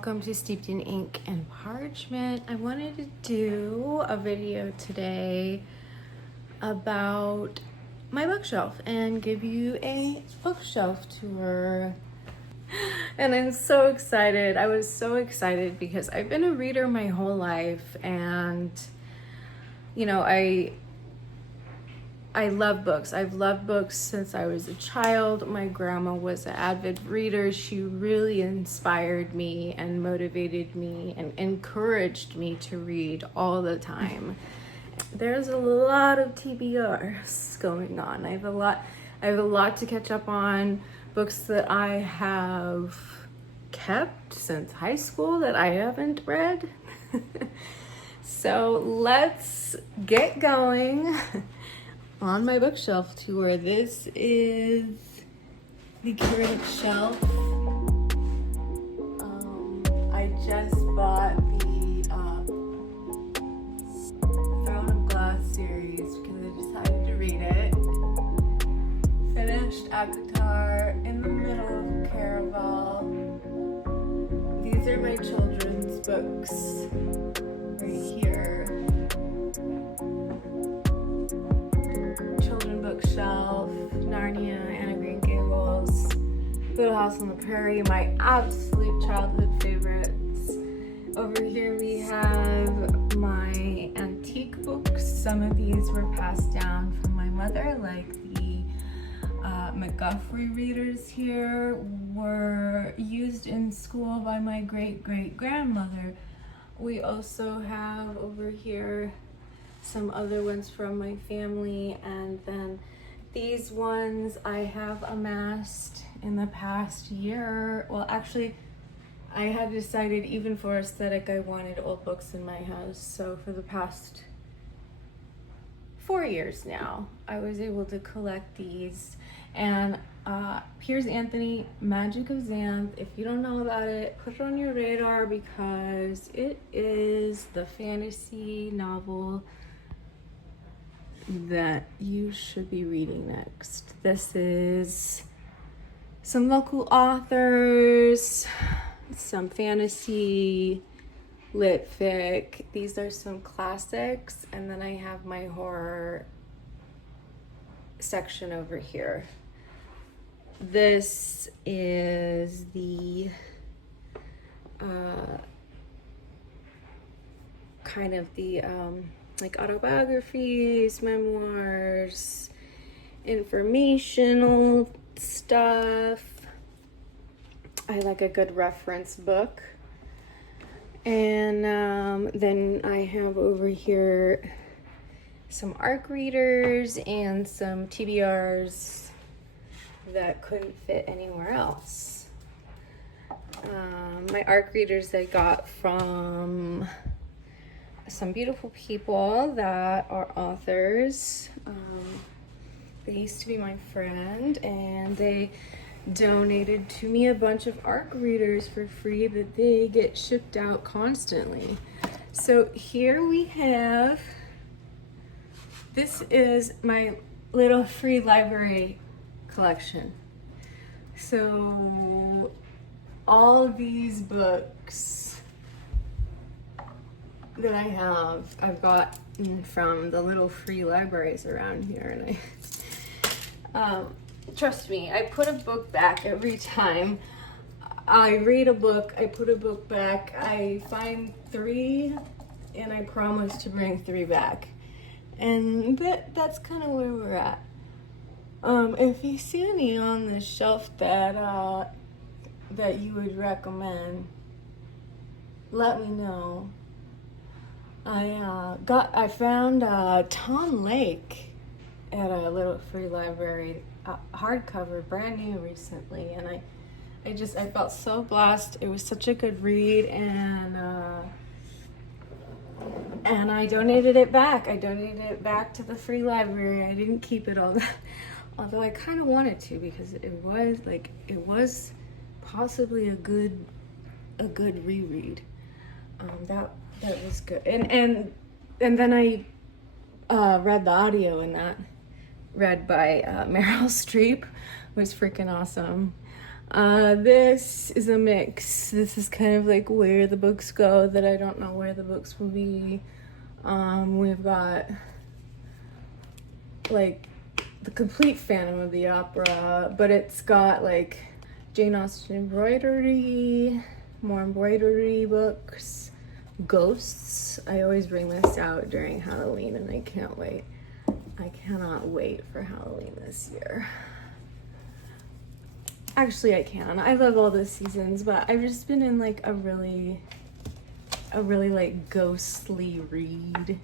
welcome to Steeped in Ink and Parchment. I wanted to do a video today about my bookshelf and give you a bookshelf tour. And I'm so excited. I was so excited because I've been a reader my whole life, and you know, I love books. I've loved books since I was a child. My grandma was an avid reader. She really inspired me and motivated me and encouraged me to read all the time. There's a lot of TBRs going on. I have a lot to catch up on. Books that I have kept since high school that I haven't read. So let's get going on my bookshelf tour. This is the current shelf. I just bought the Throne of Glass series because I decided to read it. Finished Avatar, in the middle of Caraval. These are my children's books right here. Bookshelf, Narnia, Anne of Green Gables, Little House on the Prairie, my absolute childhood favorites. Over here we have my antique books. Some of these were passed down from my mother, like the McGuffrey readers here were used in school by my great-great-grandmother. We also have over here some other ones from my family, and then these ones I have amassed in the past year. Well, actually, I had decided even for aesthetic I wanted old books in my house, so for the past 4 years now I was able to collect these. And Piers Anthony, Magic of Xanth. If you don't know about it, put it on your radar because it is the fantasy novel that you should be reading next. This is some local authors, some fantasy, lit fic. These are some classics, and then I have my horror section over here. This is the kind of the like autobiographies, memoirs, informational stuff. I like a good reference book. And then I have over here some ARC readers and some TBRs that couldn't fit anywhere else. My ARC readers I got from some beautiful people that are authors. They used to be my friend, and they donated to me a bunch of ARC readers for free that they get shipped out constantly. So here we have, this is my little free library collection. So all of these books that I have, I've got from the little free libraries around here, and trust me, I put a book back every time I read a book. I put a book back. I find 3, and I promise to bring 3 back, and that's kind of where we're at. If you see any on the shelf that you would recommend, let me know. I found Tom Lake at a little free library, hardcover, brand new recently, and I felt so blessed. It was such a good read, and I donated it back. I donated it back to the free library. I didn't keep it all, although I kind of wanted to, because it was possibly a good reread. That was good, and then I read the audio in that, read by Meryl Streep. Was freaking awesome. This is a mix. This is kind of like where the books go that I don't know where the books will be. We've got like the complete Phantom of the Opera, but it's got like Jane Austen embroidery, more embroidery books, ghosts. I always bring this out during Halloween and I can't wait. I cannot wait for Halloween this year. Actually, I can. I love all the seasons, but I've just been in like a really like ghostly read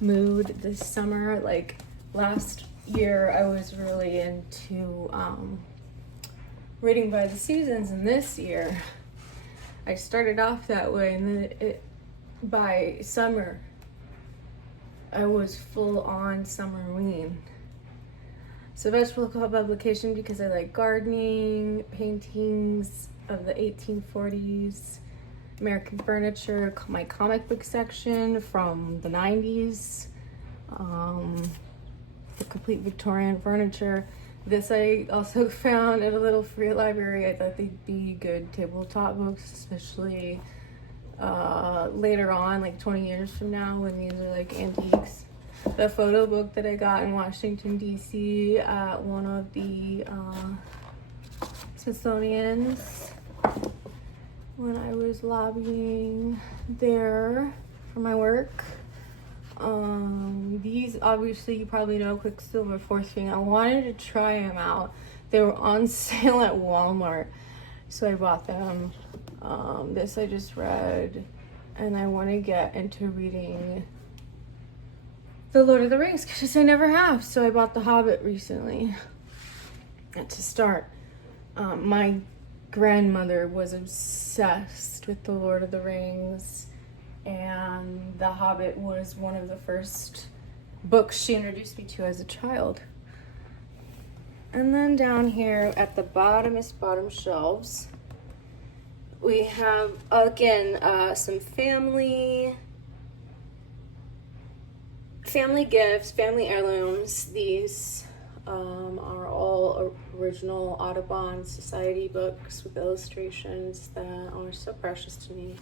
mood this summer. Like last year I was really into reading by the seasons, and this year I started off that way, and then by summer I was full on summerween. So vegetable publication because I like gardening, paintings of the 1840s, American furniture, my comic book section from the 90s, the complete Victorian furniture. This I also found at a little free library. I thought they'd be good tabletop books, especially later on, like 20 years from now, when these are like antiques. The photo book that I got in Washington, D.C. at one of the Smithsonian's when I was lobbying there for my work. These, obviously, you probably know Quicksilver Forcing. I wanted to try them out. They were on sale at Walmart, so I bought them. This I just read, and I want to get into reading The Lord of the Rings because I never have. So I bought The Hobbit recently to start. My grandmother was obsessed with The Lord of the Rings, and The Hobbit was one of the first books she introduced me to as a child. And then down here at the bottom shelves, we have, again, some family gifts, family heirlooms. These are all original Audubon Society books with illustrations that are so precious to me.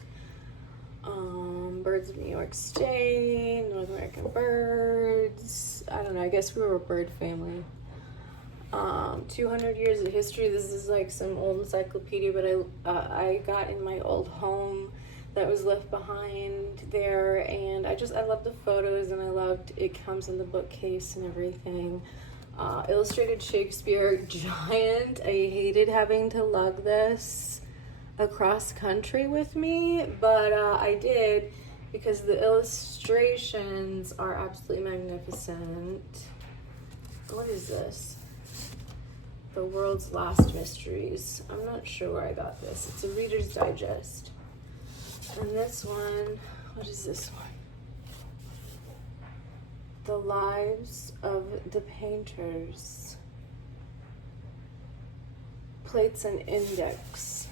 Birds of New York State, North American birds. I don't know, I guess we were a bird family. 200 years of history. This is like some old encyclopedia, but I got in my old home that was left behind there, and I love the photos, and I loved it comes in the bookcase and everything. Illustrated Shakespeare, giant. I hated having to lug this across country with me, but I did because the illustrations are absolutely magnificent. What is this? The World's Last Mysteries. I'm not sure where I got this. It's a Reader's Digest. And this one, what is this one? The Lives of the Painters. Plates and Index.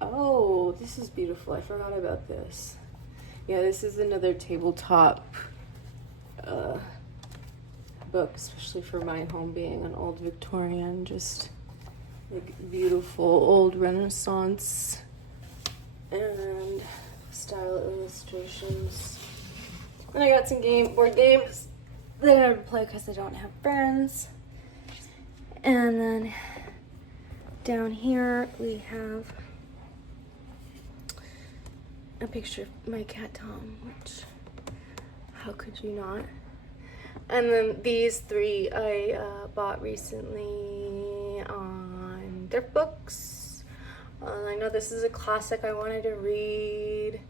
Oh, this is beautiful. I forgot about this. Yeah, this is another tabletop book, especially for my home being an old Victorian, just like beautiful old Renaissance and style illustrations. And I got some board games that I don't play because I don't have friends. And then down here we have a picture of my cat Tom, which, how could you not? And then these three I bought recently on thrift books. I know this is a classic I wanted to read.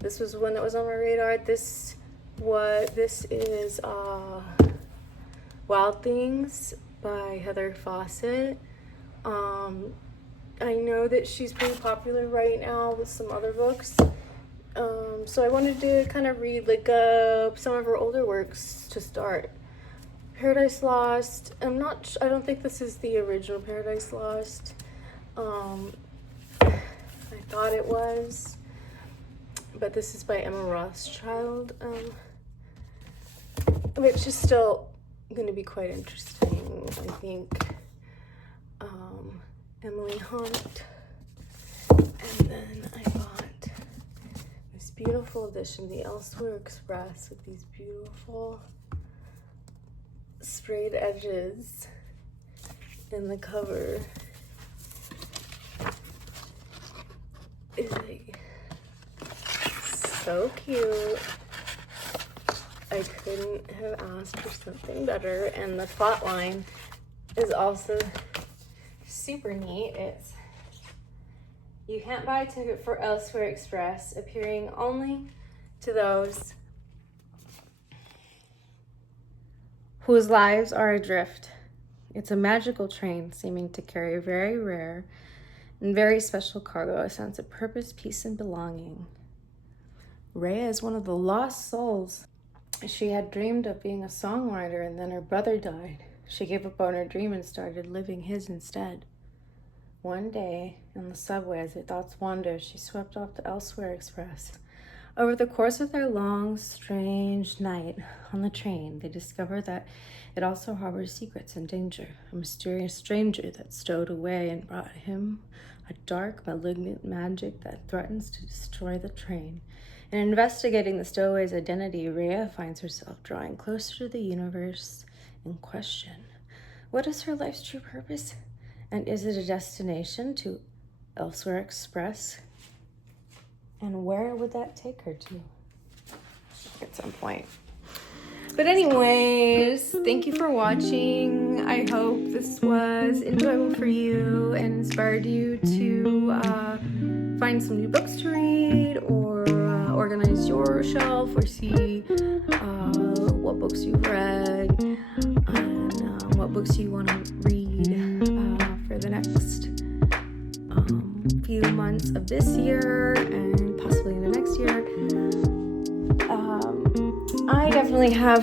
This was one that was on my radar. This is Wild Things by Heather Fawcett. I know that she's pretty popular right now with some other books. So I wanted to kind of read like some of her older works to start. Paradise Lost. I don't think this is the original Paradise Lost. I thought it was, but this is by Emma Rothschild, which is still going to be quite interesting, I think. Emily Hunt. And then I got this beautiful edition, the Elsewhere Express, with these beautiful sprayed edges. And the cover is like so cute. I couldn't have asked for something better. And the plot line is also super neat. It's, you can't buy a ticket for Elsewhere Express, appearing only to those whose lives are adrift. It's a magical train seeming to carry very rare and very special cargo, a sense of purpose, peace, and belonging. Rhea is one of the lost souls. She had dreamed of being a songwriter, and then her brother died. She gave up on her dream and started living his instead. One day, in the subway, as her thoughts wandered, she swept off the Elsewhere Express. Over the course of their long, strange night on the train, they discovered that it also harbors secrets and danger. A mysterious stranger that stowed away and brought him a dark, malignant magic that threatens to destroy the train. In investigating the stowaway's identity, Rhea finds herself drawing closer to the universe in question. What is her life's true purpose? And is it a destination to Elsewhere Express? And where would that take her to at some point? But anyways, thank you for watching. I hope this was enjoyable for you and inspired you to find some new books to read, or organize your shelf, or see what books you've read and what books you want to read for the next few months of this year and possibly in the next year. I definitely have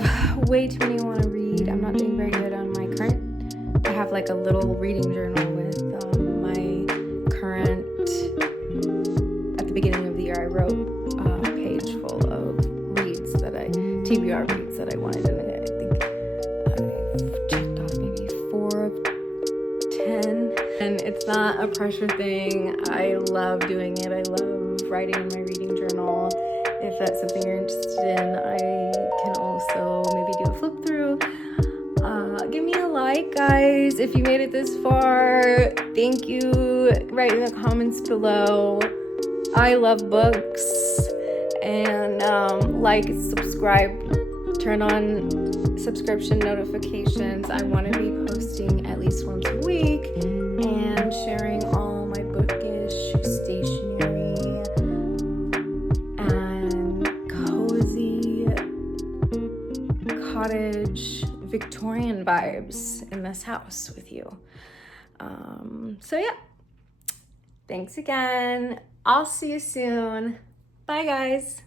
way too many I want to read. I'm not doing very good on my current. I have like a little reading journal with my current. At the beginning of the year, I wrote a page full of TBR reads that I wanted, and I think I've checked off maybe 4 of 10. And it's not a pressure thing. I love doing it. I love writing in my reading journal. If that's something you're interested in, I can also maybe do a flip through. Give me a like, guys, if you made it this far. Thank you. Write in the comments below. I love books. And like, subscribe, turn on subscription notifications. I want to be posting at least once a week and sharing all my bookish, stationery, and cozy cottage Victorian vibes in this house with you. So yeah, thanks again. I'll see you soon. Bye, guys.